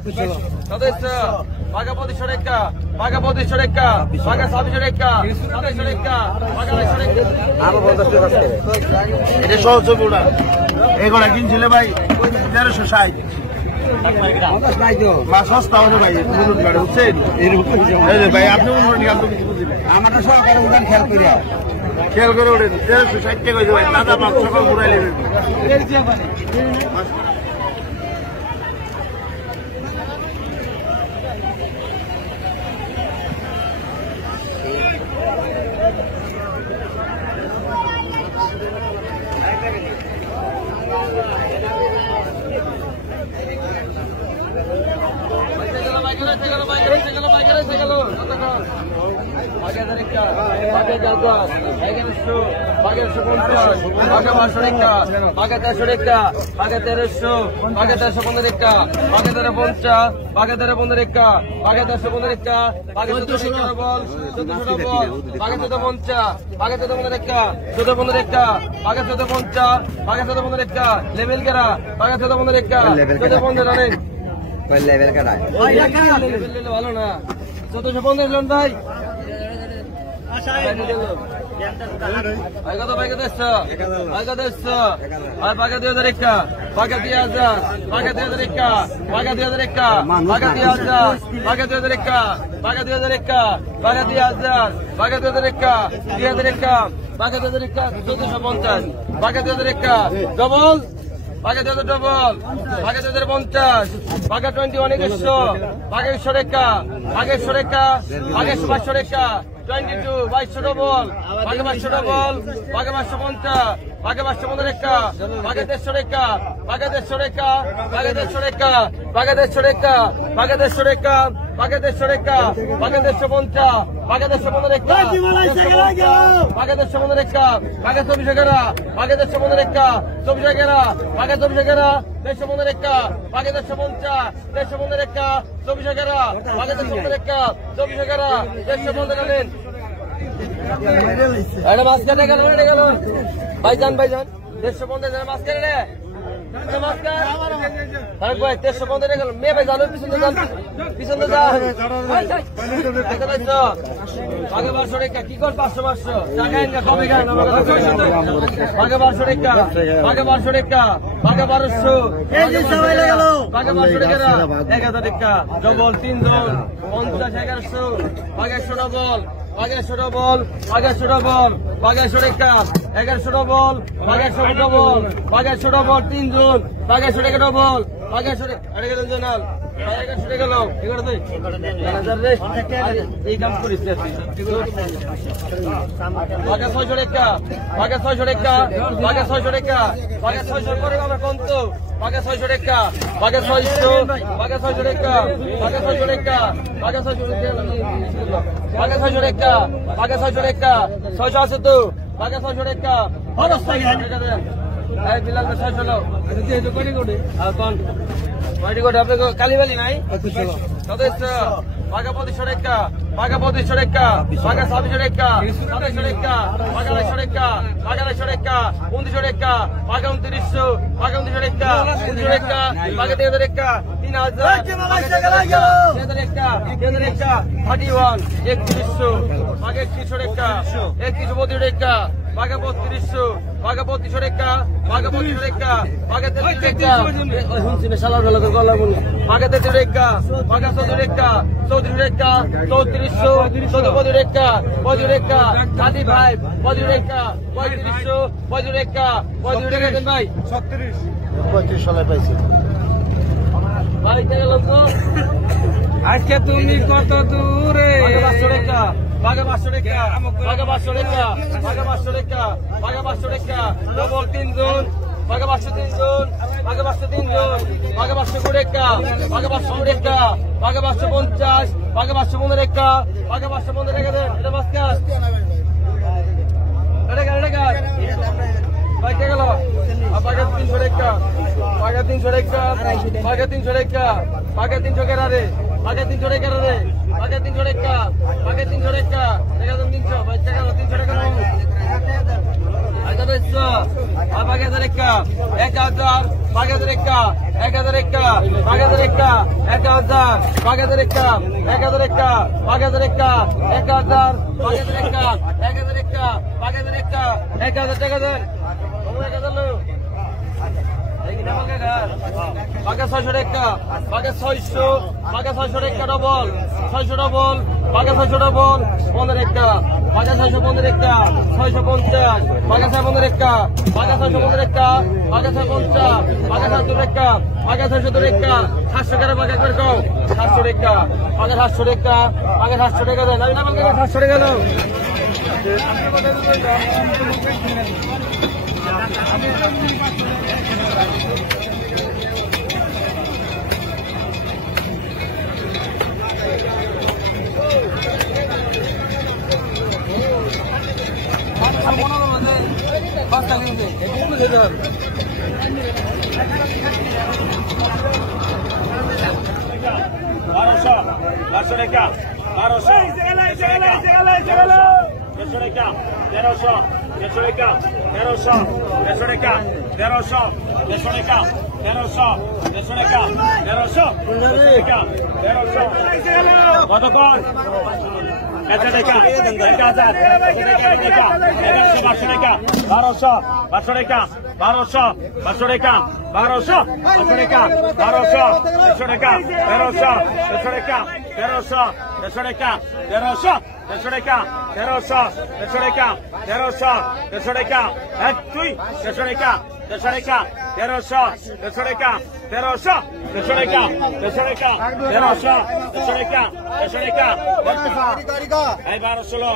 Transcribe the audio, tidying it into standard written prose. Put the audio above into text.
2700 বাঘা 2500 টাকা বাঘা 2500 টাকা বাঘা 2600 টাকা 2700 টাকা বাঘা 2900 টাকা আমার 50 টাকা এটা সহজ গোড়া এগুলা কিনছিলে ভাই 1360 মাছ সস্তা হবে ভাই বুঝুন গাড়ি বুঝছেন ভাই আপনি আমার সরকার উঠান খেয়াল করে ওঠেন 1360 টাকা হয়েছে ভাই তাজা মাছ সকাল ঘুরাই নেবেন লেভেল কেরা বাঘা 14 ভালো না 1415 লোন ভাই কত ভাই কত আর বাঘা 2001 বাঘা 2000 বাঘা 2001 বাঘা 2001 বাঘা 2000 বাঘা 2001 বাঘা 2001 বাঘা 2000 বাঘা 2001 বাঘা 2001 1450 বাঘা 2001 ডবল বাঘা 2000 ডবল বাঘা 2050 বাঘা 21 বাঘা 100 টাকা বাঘা 100 টাকা বাঘা 500 টাকা 22 2200 ডবল বাঘা 500 ডবল বাঘা 550 বাঘা 515 টাকা বাঘা 150 টাকা বাঘা 150 টাকা বাঘা 150 টাকা বাঘা 150 টাকা বাঘা 150 টাকা বাঘা 150 টাকা বাঘা 150 বাঘা 115 টাকা বাঘা 115 টাকা বাঘা 24 টাকা বাঘা 115 টাকা 24 টাকা বাঘা 24 টাকা 115 টাকা বাঘা 150 115 টাকা 24 টাকা বাঘা 115 টাকা 24 টাকা 115 টাকা নেন আরে মাছ কাটা গেল ভাইজান 150 মাছ কাটে রে ভাই 150 টাকা মেয়ে ভাই জানো পিছনে যা আগে 500 টাকা কি কর 500 টাকা এনে কবে গান আগে 500 টাকা আগে 500 টাকা আগে 1200 এই যে সবাই গেল আগে 500 টাকা 1000 টাকা ডবল 3 জন 50 1100 আগে 100 ডবল আগে 100 ডবল আগে 100 ডবল আগে 100 টাকা 1100 ডবল আগে 100 ডবল আগে 100 ডবল 3 জন আগে 100 টাকা ডবল আগে 100 টাকা আরে গেল জনাল আগে 100 টাকা লাও কি করে তুই জানা রে এই কাম করিস আগে 600 টাকা আগে 600 টাকা আগে 600 টাকা আগে 600 করে আমরা কোন তো আগে 600 টাকা আগে 600 আগে 600 টাকা আগে 600 টাকা আগে 600 টাকা আগে 600 টাকা আগে 600 টাকা 600 আছে তো আগে 600 টাকা খরচ থাকে এই বিলাল 600 লাও এটা কোটি কোটি আর কোন কোটি কোটি আপনি কালীবালি নাই সদস্য বাঘা 2500 টাকা বাঘা 2500 টাকা বাঘা 2600 টাকা 2700 টাকা বাঘা 100 টাকা বাঘা 100 টাকা 2900 টাকা বাঘা 2900 বাঘা 2900 টাকা 2900 টাকা বাঘা 3000 টাকা 3000 টাকা 31 3100 বাঘা 3100 টাকা 3132 টাকা বাঘা 3200 বাঘা 3200 টাকা বাঘা 3200 টাকা বাঘা 33 টাকা শুনছি শালা গলা গলা বল বাঘা 33 টাকা বাঘা 14 টাকা 34 টাকা 3400 14 টাকা 15 টাকা 35 15 টাকা 3500 15 টাকা 15 টাকা দেন ভাই 36 35 সালে পাইছি ভাই গেল তো আজকে তুমি কত দূরে বাঘা 500 টাকা বাঘা 500 টাকা বাঘা 500 টাকা বাঘা 500 টাকা বাঘা 500 টাকা ডবল 3 জন বাঘা 500 3 জন বাঘা 500 3 জন বাঘা 500 টাকা বাঘা 500 টাকা বাঘা 550 বাঘা 515 টাকা বাঘা 515 টাকা দেন এটা মাছ কাজ এটা ভাই কে গেল বাঘা 300 টাকা বাঘা 300 টাকা বাঘা 300 টাকা বাঘা 300 টাকা রে বাঘা 300 টাকা রে বাঘা 300 টাকা বাঘা 300 টাকা 300 ভাই টাকা 300 টাকা 500 5,000 টাকা 1000 5,000 টাকা 1000 টাকা 5,000 টাকা 1000 5,000 টাকা 1000 টাকা 5,000 টাকা 1000 5,000 টাকা 1000 টাকা 5,000 টাকা 1000 টাকা দেন 1000 লো পাকা 600 টাকা পাকা 600 পাকা 600 টাকা ডবল 600 ডবল পাকা 600 ডবল 15 টাকা পাকা 615 টাকা 650 পাকা 615 টাকা পাকা 615 টাকা পাকা 650 পাকা 700 টাকা পাকা 600 টাকা 700 টাকা পাকা করে কও 700 টাকা পাকা 700 টাকা পাকা 700 টাকা দেন না বলকে 700 টাকা দাও কতক্ষণ 1000 টাকা 1000 টাকা 1100 টাকা 1200 টাকা 1200 টাকা 1200 টাকা 1200 টাকা 1300 টাকা 1300 টাকা 1300 টাকা 1300 টাকা 1300 টাকা 2 টাকা 1300 টাকা 1300 টাকা 1300 টাকা 1300 টাকা 1200 লো